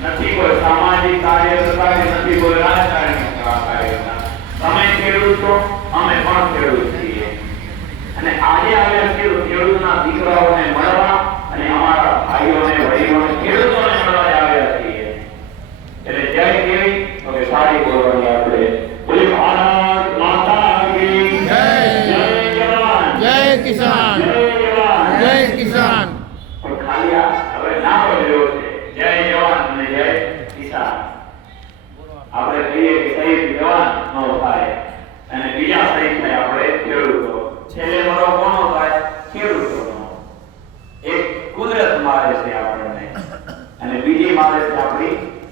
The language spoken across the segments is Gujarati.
નથી સામાજિક કાર્ય નથી કોઈ કાર્ય કરતા તમે અમે પણ ખેડૂત છીએ. અને આજે આવ્યા ખેડૂત ખેડૂતના દીકરાઓને મળવા આપણે કહીએ કે શહીદ જવાન ન થાય. અને બીજા શહીદ થાય આપણે ખેડૂતો. છેલ્લે મારો કોણ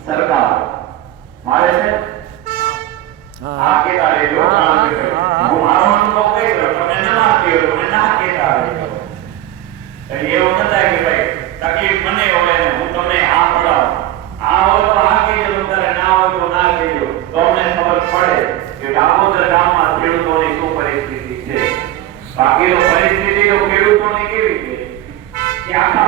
સરકાર. મારે છે? કે આ પડાવ. આ હોય તો આ શું પરિસ્થિતિ છે. બાકી પરિસ્થિતિ તો ખેડૂતોની કેવી છે? આખા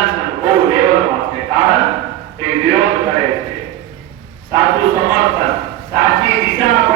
વિનાશના બહુ લેવલમાં છે. કારણ તે વિરોધ કરે છે. સાચું સમર્થન સાચી દિશામાં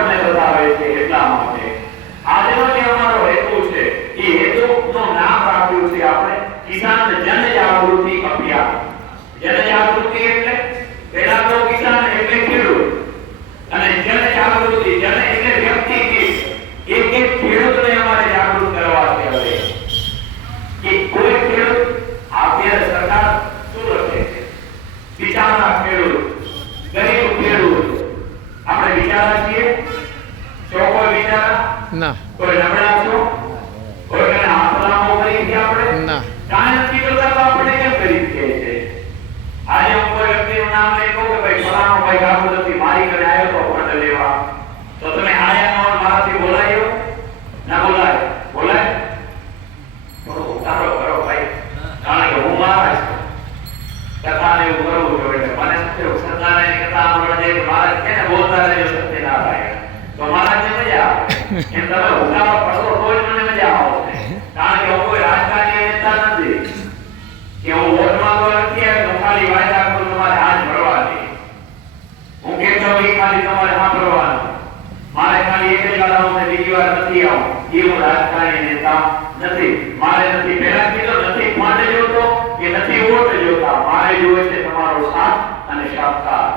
સાથ અને સહકાર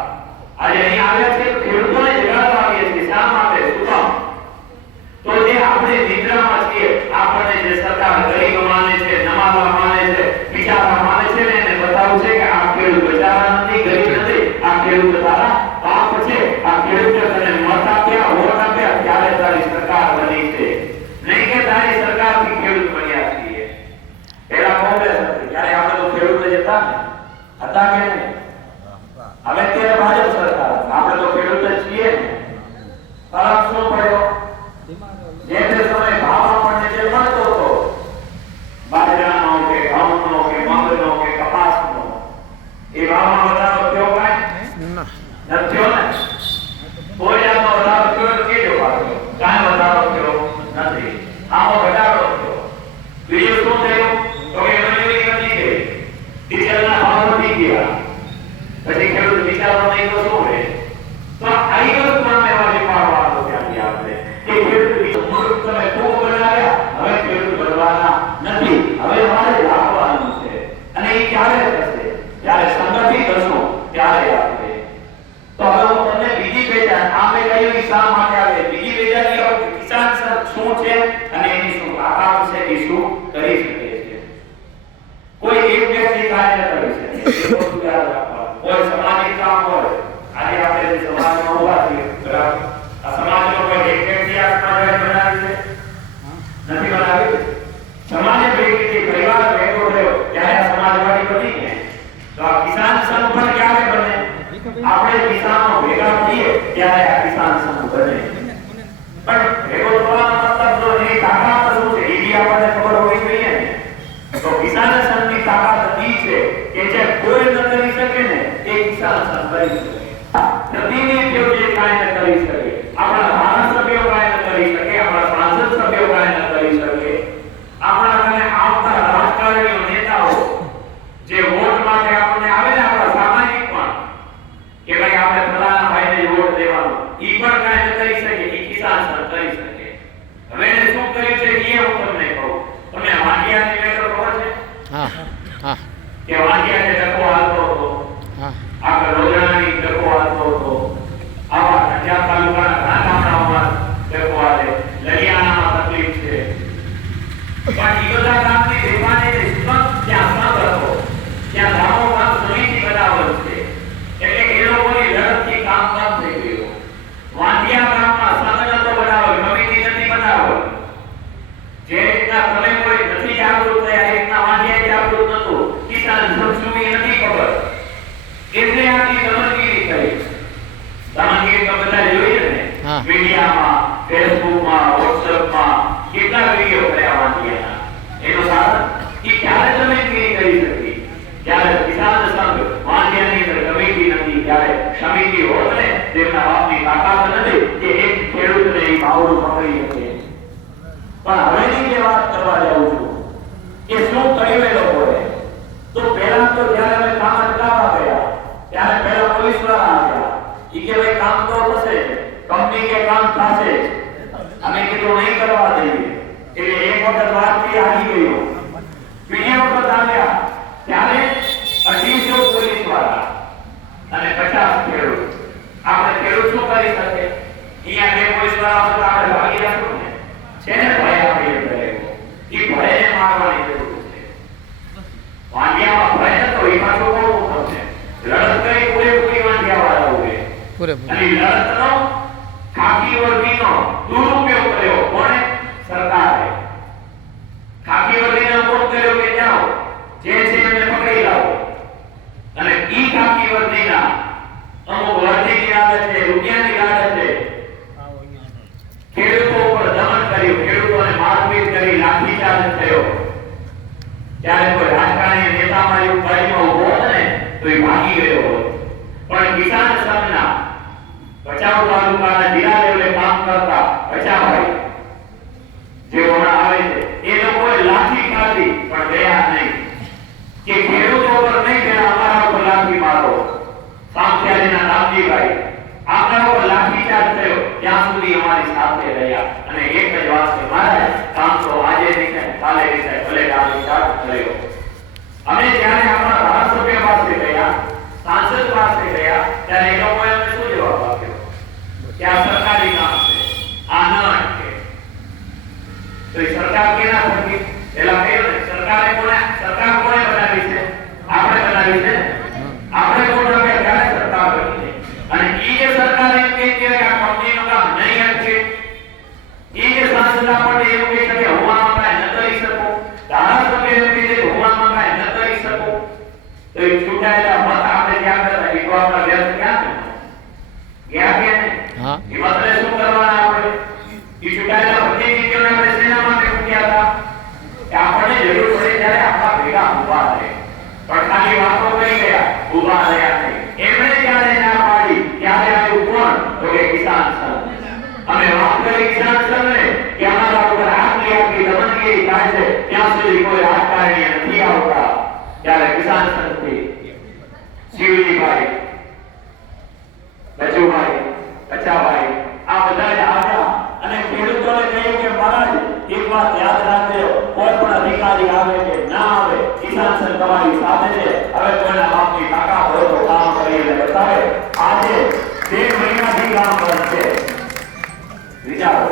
આજે અહીં આવ્યા છે ખેડૂતોને な。से समाज में हुआ थी मतलब, समाज में कोई एक व्यक्ति आत्मा है बना रही नहीं बना रही समाज में व्यक्ति, परिवार में को रहे हो, क्या समाजवादी बनी है। तो आप किसान संघ पर क्या है बने? आपने किसानों भेगा किए, क्या है? किसान संघ बने। पर देखो तो थोड़ा मतलब जो ये ताकत ज़रूर है तो ये आपने खबर होनी चाहिए तो किसान संघ की ताकत दी है कि जो कोई न કરી શકે ને એ કિસાન સંભાળી ભાઈ ભાઈને વોટ દેવાનો. ઈ પણ કાંઈ કરી શકે ઈ કિસાન સર કરી શકે. હવે એને શું કર્યું છે એ હું તમને કહું. તમને વાંડિયાની મેટર ખબર છે? હા હા. કે વાંડિયાને ટકો હાલતો હતો. હા. આ રોજણાની ડખો હાલતો હતો આવા અંજાર તાલુકાના ઘણા ગામડાઓમાં ડખો હાલે લલિયાણામાં તકલીફ છે પણ ઈ બધા ગામની બેમાની જે સુગંધ ત્યાં સંઘ હતો ત્યાં ગામો ગામ સમિતિ બનાવેલ છે એટલે કે એ લોકોની લડતથી કામ બંધ થઈ ગયું વાંઢિયા ગામમાં સંઘ નતો બનાવેલ કમિટી નથી બનાવેલ જે રીતના તમે કોઈ નથી જાગૃત થયા એ રીતના વાંઢિયા જાગૃત નતું કિસાન સંઘની નથી ખબર એટલે આની દમનગીરી થઈ દમનગીરી તો બધા જોઈએ ને હા. મીડિયામાં ફેસબુકમાં વોટ્સએપમાં કેટલા વીડિયો કર્યા વાંઢિયાના એનું કારણ કે ક્યારે દમનગીરી કરી શકી જ્યારે કિસાન સંઘ વાંઢિયાની અંદર કમિટી નથી ત્યારે સમિતિ હોત ને તેમના બાપની તાકાત નથી કે એક ખેડૂતને ઈ બાવડું પકડી શકે પણ હવેની જે વાત કરવા જાઉં છું કે શું કર્યું એ લોકોએ તો પહેલા તો જ્યારે અમે કામ અટકાવવા ગયા ત્યારે પહેલા પોલીસવાળા આવ્યા ઈ કે ભાઈ કામ તો થશે કંપની કે કામ થશે અમે કીધું નહીં કરવા દઈએ. એટલે એક વખત વાતથી આવી ગયો. બીજી વખત આવ્યા. ત્યારે અઢીસો પોલીસવાળા અને પચાસ ખેડૂત. આપણે ખેડૂત શું કરી શકે? અહીંયા બે પોલીસવાળા હતા આપણે ભાગી રાખવું ને. છે ને ભય આપણી અંદર. ઈ ભયને મારવાની જરૂર છે. વાંઢિયામાં ભય નતો એ પાછું બહુ મોટો છે લડત કરી પૂરેપૂરી વાંઢિયા વાળા ઉભે. પૂરેપૂરું. અને ઈ લડતનો ખાકી વર્દીનો દુરુપયોગ કર્યો. કોણે? સરકારે. ખાકી વર્દીનો ઉપયોગ કર્યો કે જાઓ? જે છે એને પકડી લાવો. અને ઈ ખાકી વર્દીના અમુક વર્દીની આદત છે, રૂપિયાની આદત છે. ખેડૂતો ઉપર દમન કર્યું. ખેડૂતોને મારપીટ કરી લાઠીચાર્જ થયો. ત્યારે કોઈ રાજકારણી નેતામાં એવું ગાડીમાં ઊભો હોત ને, તો એ ભાગી ગયો હોત. પણ કિસાન સંઘના ભચાઉ તાલુકાના જિલ્લા લેવલે કામ કરતા ભચાભાઈ જેઓ હમણાં આવે છે, એ લોકોએ લાઠી ખાધી, પણ ગયા નહીં. કે ખેડૂતો પર નહીં ગયા, અમારા ઉપર લાઠી મારો. સામખિયાળીના નામજીભાઈ, આપણા ઉપર લાઠીચાર્જ થયો. ત્યાં સુધી અમારી સાથે રહ્યા. અને એક જ વાત છે, મહારાજ, કામ તો આજે નહીં થાય, કાલે નહીં થાય, ભલે કાલે ચાર્જ કર્યો અમે જ્યારે આપણા ધારાસભ્ય પાસે ગયા, સાંસદ પાસે ગયા, ત્યારે એ લોકોએ અમને શું જવાબ આપ્યો? કે આ સરકારી આ ન તો એ સરકાર કેના થકી? પેલા સરકારે કોને, સરકાર કોને બનાવી છે? આપણે બનાવી છે? આપણે કોણ આપે ત્યારે સરકાર બની છે અને ઈ જે સરકાર એમ કહે છે કે આ કંપનીનું કામ નહીં અટકે ઈ જે સાંસદ આપણને એવું કહે છે કે હું આમાં કાંઈ ન કરી શકું ધારાસભ્ય એમ કહે છે કે હું આમાં કાંઈ ન કરી શકું તો એ ચૂંટાયેલા મત આપણે ક્યાં કરતા એ તો આપણા વ્યર્થ ક્યાં છે ગયા કે નહીં હા એ મતલબ શું કરવાના આપણે એ ચૂંટાયેલા પ્રતિનિધિઓને આપણે શેના માટે મૂક્યા હતા કે આપણને જરૂર પડે ત્યારે આપણા ભેગા ઊભા રહે પણ ખાલી વાતો ઊભા રહ્યા છે એમણે જ્યારે ના પાડી? ત્યારે આવ્યું કોણ? તો કે કિસાન સંઘ. અમે વાત કરી કિસાન સંઘને કે અમારા ઉપર આટલી આટલી દમનગીરી થાય છે, ત્યાં સુધી કોઈ રાજકારણી નથી આવતા. ત્યારે કિસાન સંઘથી શિવજીભાઈ, રજુભાઈ કચાભાઈ આ બધા આવ્યા અને ખેડૂતોને કહ્યું કે મહારાજ, એક વાત યાદ રાખજો, કોઈ પણ અધિકારી આવે તમારી સાથે છે. હવે કોઈના બાપની કાકા હોય તો કામ કરીને બતાવે. આજે બે મહિનાથી કામ બંધ છે. વિચારો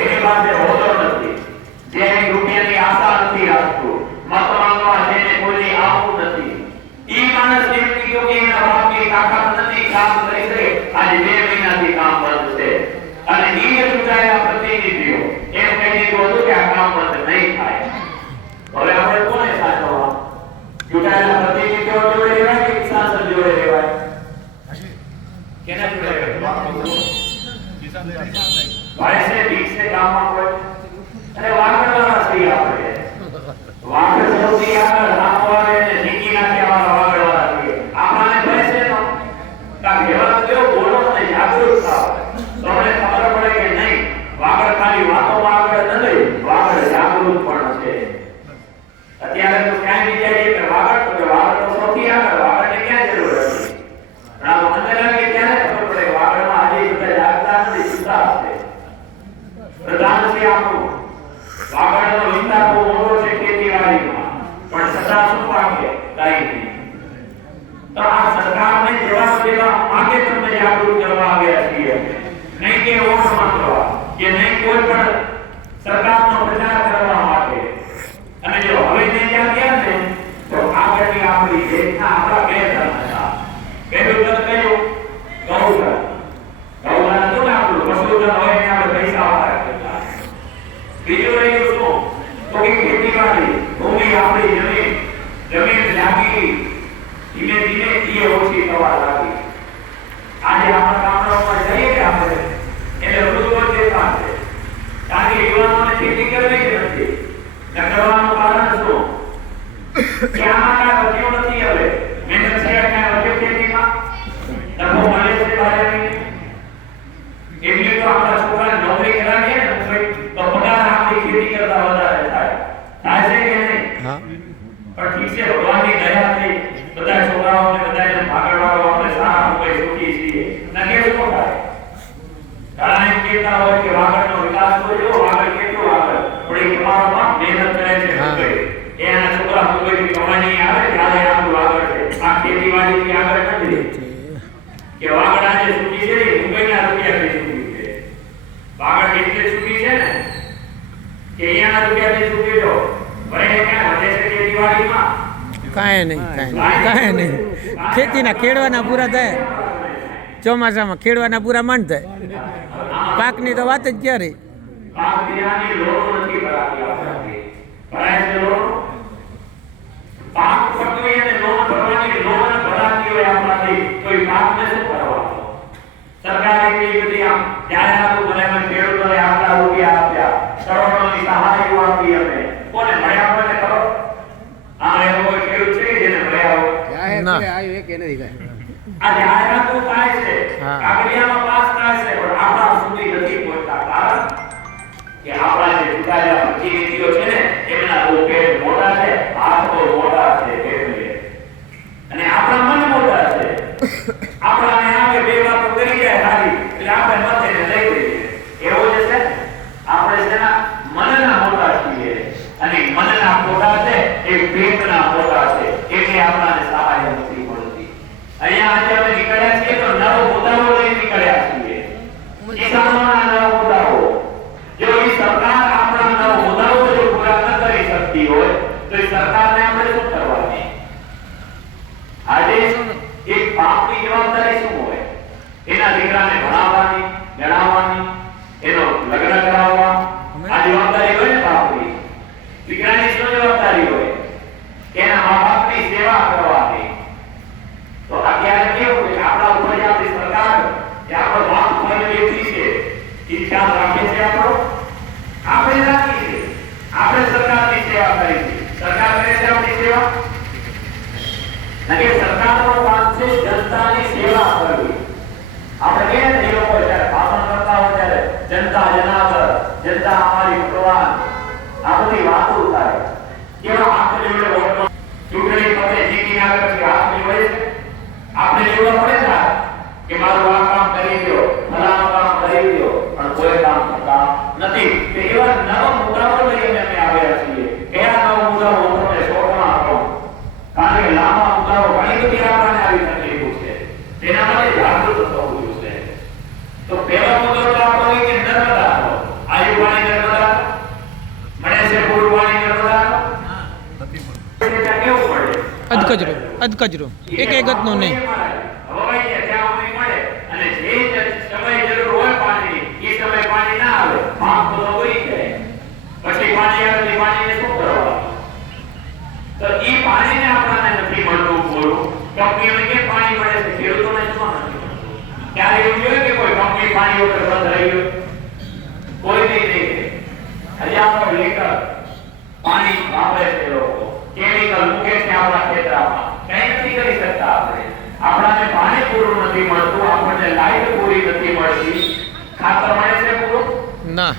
એની પાસે હોદો નથી, જે રૂપિયાની આશા નથી રાખતું, મત જેને કોઈની આવું નથી. ઈ માણસ એમ કીધું કે એના બાપની કાકા નથી કામ કરી શકે, આજે બે મહિનાથી કામ બંધ છે. અને ઈ ચૂંટાયેલા પ્રતિનિધિઓ. એમ કહી દીધું હતું કે આ કામ બંધ નહીં થાય. હવે આપણે કોને સાચવવા ચૂંટાયેલા પ્રતિનિધિઓ જોડે રહેવાય? કે સાંસદ જોડે રહેવાય. કેના જોડે રહેવાય ભાઈ છે ઠીક છે ગામમાં કોઈ? અને વાગડવાના છીએ આપણે. વાગડ સૌથી આગળ નાખવાને ને નીકી નાખે અમારા વાગડવાના છીએ આપણને ભય છે નો કારણ કે એવા કેવો બોલો અને જાગૃત થાવ તો અમને ખબર પડે કે નહીં વાગડ ખાલી વાતોમાં આગળ નથી વાગડ જાગૃત પણ છે અત્યારે તો ક્યાંય વિચારીએ કે વાગડ તો કે વાગડ તો સૌથી આગળ વાગડને ક્યાં જરૂર હતી પણ આ મને લાગે ત્યારે ખબર પડે કે વાગડમાં હજી બધા જાગતા નથી સુતા છે પ્રધાન છે આપણું વાગડનો વિસ્તાર બહુ મોટો છે ખેતીવાડીમાં પણ છતાં શું પાકે કાંઈ નહીં તો આ સરકારને જવાબ દેવા માટે તમને જાગૃત કરવા આવ્યા છીએ નહીં કે વોટ માંગવા કે નહીં કોઈ પણ સરકારનો પ્રચાર કરવા માટે અને જો હવે નહીં જાગ્યા ને તો આગળની આપણી દેશના આપણા બે ધર્મ હતા પહેલું ધર્મ કયું ગૌધર્મ ગૌધર્મ હતું ને આપણું પશુધન હોય ને આપણે પૈસા વાળા કરતા બીજું રહ્યું શું તો કે ખેતીવાડી ભૂમિ આપણી જમીન જમીન જાગી ધીમે ધીમે એ ઓછી થવા લાગી આજે આપણા ગામડાઓમાં જઈએ કે આપણે એટલે વૃદ્ધો ચેતા છે કારણ કે યુવાનોને ખેતી કરવી જ નથી ન કરવાનું કારણ શું કે આમાં કાંઈ વધ્યું નથી હવે મહેનત છે કાંઈ વધ્યું ખેતીમાં નફો મળે છે બાજારની એટલે તો આપણા છોકરાને નોકરી કરાવીએ ને નોકરી તો પગાર આપણી ખેતી કરતા વધારે થાય થાય છે કે નહીં હા. પણ ઠીક છે ભગવાનની દયાથી બધા છોકરાઓને બધાને ભાગડવાળો આપણે સારા રૂપે સુખી છીએ. નકે શું થાય? ઘણા એમ કહેતા હોય કે વાગડનો વિકાસ તો જો વાગડ કેટલું આગળ પણ એ મહેનત કરે છે. હા. મુંબઈ એના છોકરા મુંબઈથી કમાણી આવે ત્યારે આપણું આગળ છે. આ ખેતીવાડીથી આગળ નથી કે વાગડ આજે સુખી છે ને મુંબઈના રૂપિયાથી સુખી છે. વાગડ એટલે સુખી છે ને? કે અહીંયાના રૂપિયાથી સુખી છો કાંઈ નહીં કાંઈ નહીં કાંઈ નહીં. ખેતીના ખેડવાના પૂરા થાય. ચોમાસામાં ખેડવાના પૂરા માંડ થાય. પાકની તો વાત જ ક્યારે? પાક બિયારણની લોન નથી ભરાતી આપણાથી. ભરાય છે લોન? પાક પકવી અને લોન ભરવાની લોન ભરાતી હોય આપણાથી, તો એ પાકને શું કરવાનો? સરકારે એટલી બધી આમ જાહેરાતો બનાવી, ખેડૂતોને આટલા રૂપિયા આપ્યા, કરોડોની સહાય આપી અમે. કોને મળ્યા હોય ને ખરો? આમ એવો કોઈ ખેડૂત છે કે જેને મળ્યા હોય? જાહેર ના. કોઈ આવ્યું જાય. આ જાહેરાતો થાય છે. કાગળિયામાં પાસ થાય છે. પણ આપણા સુધી નથી પહોંચતા. કારણ કે આપણા જે ચૂંટાયેલા પ્રતિનિધિઓ છે ને એમના બહુ પેટ મોટા છે હાથ બહુ મોટા છે એટલે. અને આપણા મન મોટા છે. આપણાને આવે બે વાતો કરી જાય સારી એટલે આપણે મત લઈ લઈએ. એવું જ છે આપણે છે ને મનના મોટા છીએ. અને મનના મોટા છે એ પેટના મોટા છે. એટલે આપણાને અહીંયા આજે અમે નીકળ્યા છીએ તો નવ મુદ્દાઓ લઈને નીકળ્યા છીએ કિસાનોના નવ મુદ્દાઓ જો એ સરકાર આપણા નવ મુદ્દાઓ જો પૂરા ન કરી શકતી હોય તો એ સરકારને આપણે શું કરવાની આજે એક બાપની જવાબદારી શું હોય એના દીકરાને ભણાવવાની જણાવવાની એનો લગ્ન કરાવવા આ જવાબદારી હોય ને બાપની દીકરાની શું જવાબદારી હોય એના મા બાપની સેવા કરવાની તો અત્યારે કેવું છે આપણા ઉપર જે આપણી સરકાર જે આપણો બાપ કોઈ વ્યક્તિ છે એ ખ્યાલ રાખે છે આપણો આપણે રાખી છે આપણે સરકારની સેવા કરી છે સરકાર કરે છે આપણી સેવા નકે સરકારનો કામ છે જનતાની સેવા કરવી. આપણે કે એ જ્યારે ભાષણ કરતા હોય ત્યારે જનતા જનાર્દન, જનતા અમારી ભગવાન, આ બધી વાતો ઉતારે. કેવા હાથ જોડે વોટમાં ચૂંટણી પતે જીતીને આવે પછી હાથ જોડે આપણે જોવા પડે કે મારું અધકચરો અધકચરો એક એક ગતનો નહીં. પાણી મળે છે ખેડૂતોને શું નથી પાણી વગર બંધ કોઈ નહીં દેખે હજી પાણી વાપરે છે લોકો. કેમિકલ મુકેશને આપણા ક્ષેત્રમાં. કંઈ નથી કરી શકતા આપણે. આપણાને પાણી પૂરું નથી મળતું આપણને લાઈટ પૂરી નથી મળતી. ખાતર મળે છે પૂરું? ના.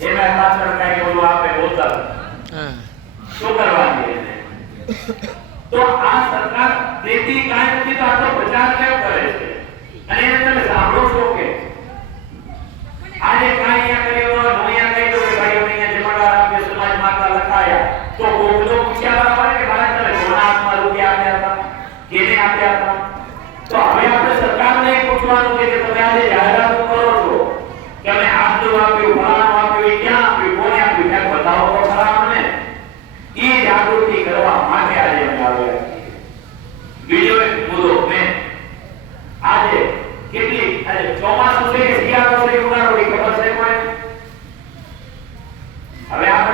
એના પાછળ કઈ બોલું આપે બોતલ. શું કરવાની તો આ સરકાર કાંઈ નથી પ્રચાર કેમ કરે છે? Dale, sabroso que. Dale,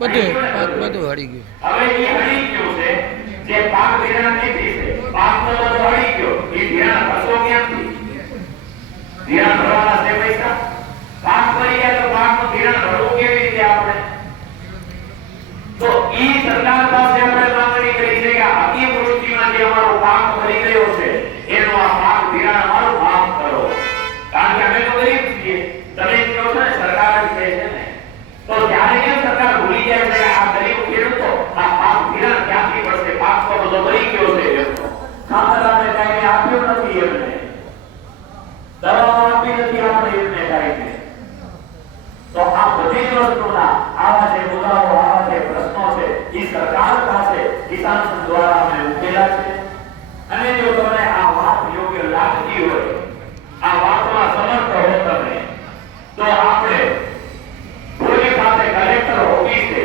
બધું, પાક બધું હળી ગયું. હવે એ હળી ગયું છે, જે પાક ધિરાણ નીકળી છે પાક તો બધો હળી ગયો. એ ધિરાણ ભરશો ક્યાંથી? ધિરાણ ભરવાના છે પૈસા? પાક ભરી ગયા તો પાકનું ધિરાણ ભરવું કેવી રીતે આપણે? તો ઈ સરકાર પાસે આપણે આવા છે મુદ્દાઓ આવા છે પ્રશ્નો છે એ સરકાર પાસે કિસાન દ્વારા અમે ઉકેલા છે. અને જો તમને આ વાત યોગ્ય લાગતી હોય, આ વાતમાં સમર્થ હો તમે, તો આપણે ભુજ ખાતે કલેક્ટર ઓફિસે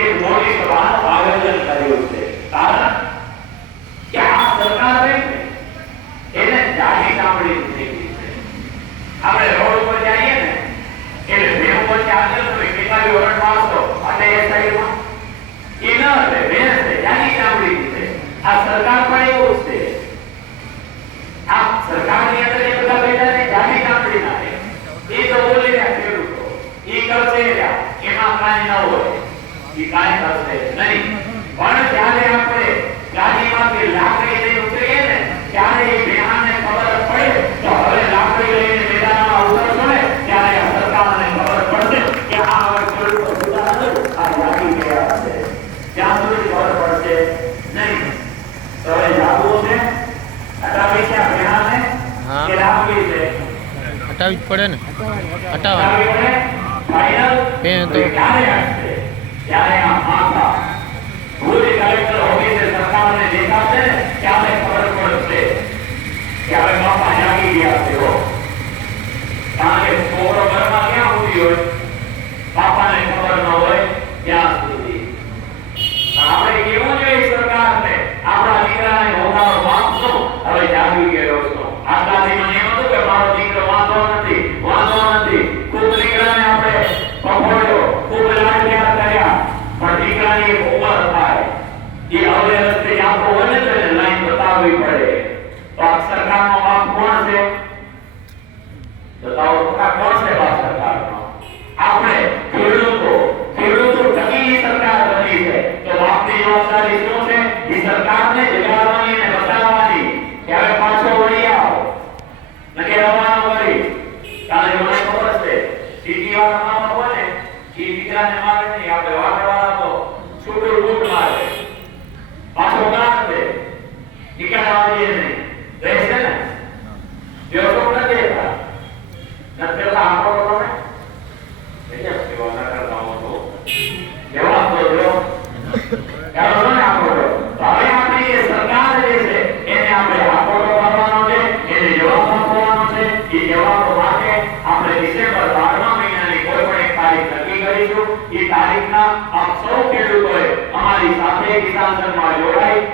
એક મોટી સભાનું આયોજન કર્યું છે. કારણ હટાવી જ પડે ને. હટાવવા બે તો. બાપાને ખબર ન હોય ત્યાં સુધી આપણે કેવું જોઈએ સરકારને આપણા દીકરાને હોનારો બાપ શું હવે જાગી ગયેલો છું. આટલા মানবীর মানবী sons of my way.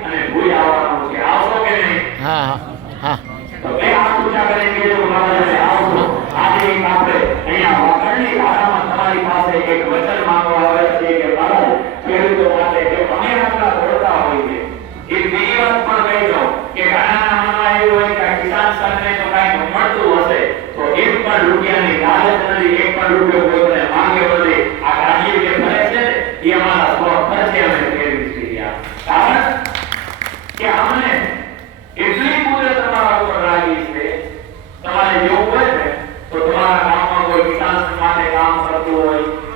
તમારે હોય ને તો તમારા ગામમાં કોઈ વિકાસ માટે કામ કરતું હોય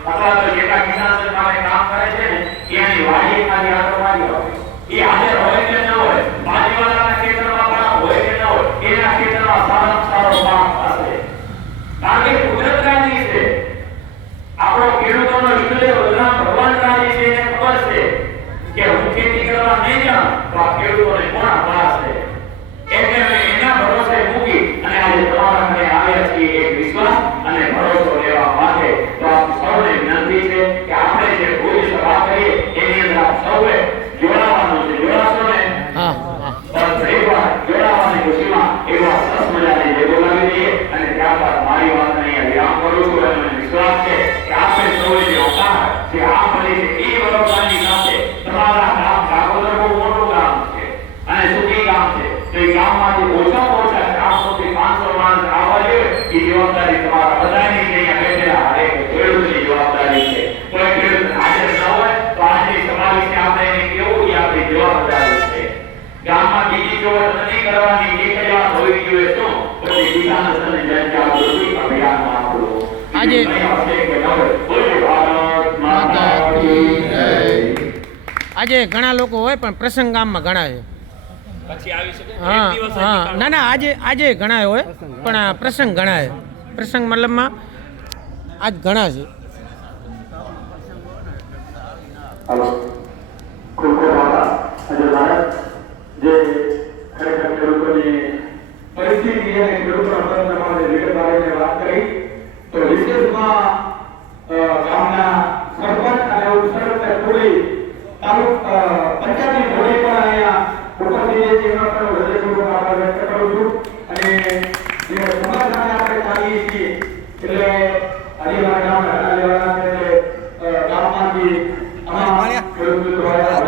આજે ઘણા લોકો હોય પણ પ્રસંગ ગામમાં ઘણા છે હા હા. ના ના આજે આજે ઘણા હોય પણ આ પ્રસંગ ઘણા છે પ્રસંગ મતલબમાં આજ ઘણા છે. તો વિશેષમાં ગામના સરપંચ અને ઉપસરપંચ પૂરી તાલુકા પંચાયતની બોડી અને જે છીએ એટલે હરિવાર ગામ હરિવાર એટલે ગામમાંથી અમારા ખેડૂત દ્વારા